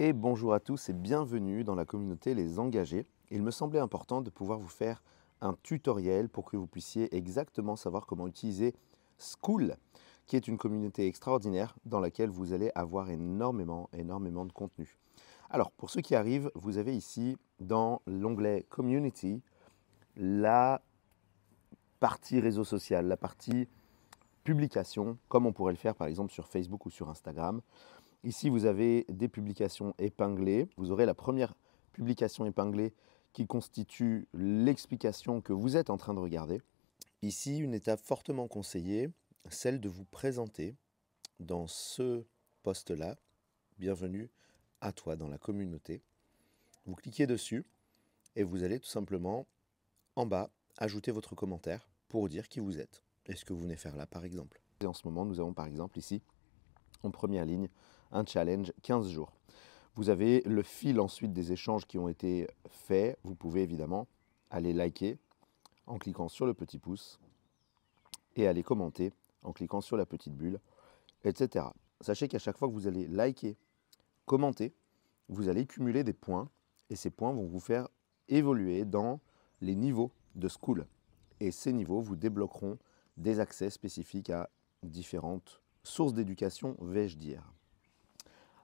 Et bonjour à tous et bienvenue dans la communauté Les Engagés. Il me semblait important de pouvoir vous faire un tutoriel pour que vous puissiez exactement savoir comment utiliser Skool, qui est une communauté extraordinaire dans laquelle vous allez avoir énormément de contenu. Alors, pour ceux qui arrivent, vous avez ici dans l'onglet Community la partie réseau social, la partie publication, comme on pourrait le faire par exemple sur Facebook ou sur Instagram. Ici, vous avez des publications épinglées. Vous aurez la première publication épinglée qui constitue l'explication que vous êtes en train de regarder. Ici, une étape fortement conseillée, celle de vous présenter dans ce post-là. Bienvenue à toi dans la communauté. Vous cliquez dessus et vous allez tout simplement en bas ajouter votre commentaire pour dire qui vous êtes et ce que vous venez faire là par exemple. Et en ce moment, nous avons par exemple ici en première ligne un challenge 15 jours. Vous avez le fil ensuite des échanges qui ont été faits. Vous pouvez évidemment aller liker en cliquant sur le petit pouce et aller commenter en cliquant sur la petite bulle, etc. Sachez qu'à chaque fois que vous allez liker, commenter, vous allez cumuler des points et ces points vont vous faire évoluer dans les niveaux de Skool. Et ces niveaux vous débloqueront des accès spécifiques à différentes sources d'éducation, vais-je dire.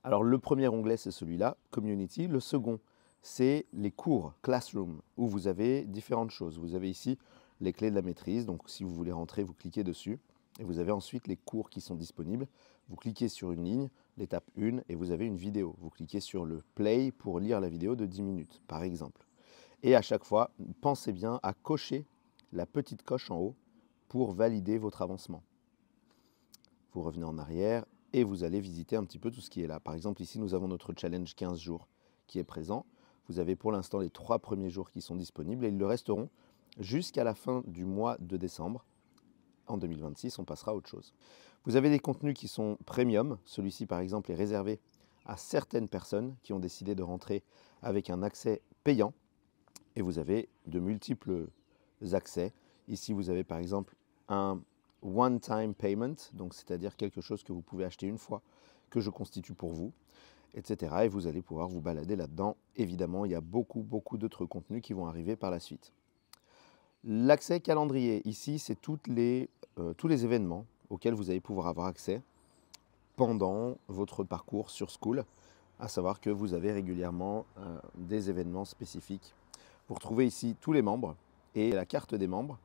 Alors le premier onglet, c'est celui-là, Community. Le second, c'est les cours, Classroom, où vous avez différentes choses. Vous avez ici les clés de la maîtrise. Donc si vous voulez rentrer, vous cliquez dessus. Et vous avez ensuite les cours qui sont disponibles. Vous cliquez sur une ligne, l'étape 1, et vous avez une vidéo. Vous cliquez sur le play pour lire la vidéo de 10 minutes, par exemple. Et à chaque fois, pensez bien à cocher la petite coche en haut pour valider votre avancement. Vous revenez en arrière et vous allez visiter un petit peu tout ce qui est là. Par exemple, ici, nous avons notre challenge 15 jours qui est présent. Vous avez pour l'instant les 3 premiers jours qui sont disponibles et ils le resteront jusqu'à la fin du mois de décembre. En 2026, on passera à autre chose. Vous avez des contenus qui sont premium. Celui-ci, par exemple, est réservé à certaines personnes qui ont décidé de rentrer avec un accès payant. Et vous avez de multiples accès. Ici, vous avez par exemple un one-time payment, donc c'est-à-dire quelque chose que vous pouvez acheter une fois, que je constitue pour vous, etc. Et vous allez pouvoir vous balader là-dedans. Évidemment, il y a beaucoup d'autres contenus qui vont arriver par la suite. L'accès calendrier, ici, c'est tous les événements auxquels vous allez pouvoir avoir accès pendant votre parcours sur Skool, à savoir que vous avez régulièrement des événements spécifiques. Vous retrouvez ici tous les membres et la carte des membres.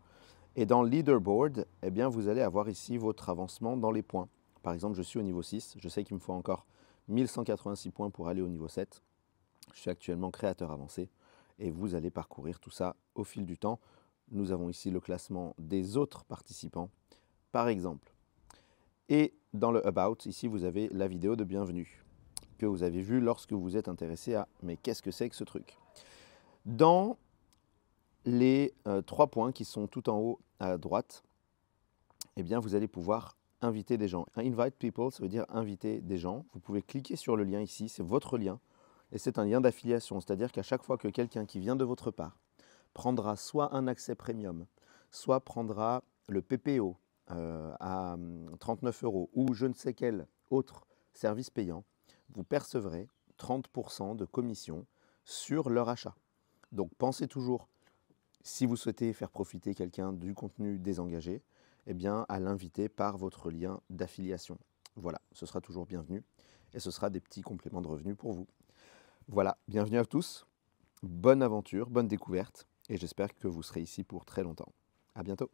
Et dans Leaderboard, eh bien, vous allez avoir ici votre avancement dans les points. Par exemple, je suis au niveau 6. Je sais qu'il me faut encore 1186 points pour aller au niveau 7. Je suis actuellement créateur avancé. Et vous allez parcourir tout ça au fil du temps. Nous avons ici le classement des autres participants, par exemple. Et dans le About, ici, vous avez la vidéo de bienvenue que vous avez vue lorsque vous êtes intéressé à « mais qu'est-ce que c'est que ce truc ?» Dans les 3 points qui sont tout en haut à droite, eh bien, vous allez pouvoir inviter des gens. Invite people, ça veut dire inviter des gens. Vous pouvez cliquer sur le lien ici, c'est votre lien. Et c'est un lien d'affiliation, c'est-à-dire qu'à chaque fois que quelqu'un qui vient de votre part prendra soit un accès premium, soit prendra le PPO à 39 € ou je ne sais quel autre service payant, vous percevrez 30% de commission sur leur achat. Donc pensez toujours, si vous souhaitez faire profiter quelqu'un du contenu désengagé, eh bien, à l'inviter par votre lien d'affiliation. Voilà, ce sera toujours bienvenu et ce sera des petits compléments de revenus pour vous. Voilà, bienvenue à tous, bonne aventure, bonne découverte et j'espère que vous serez ici pour très longtemps. À bientôt.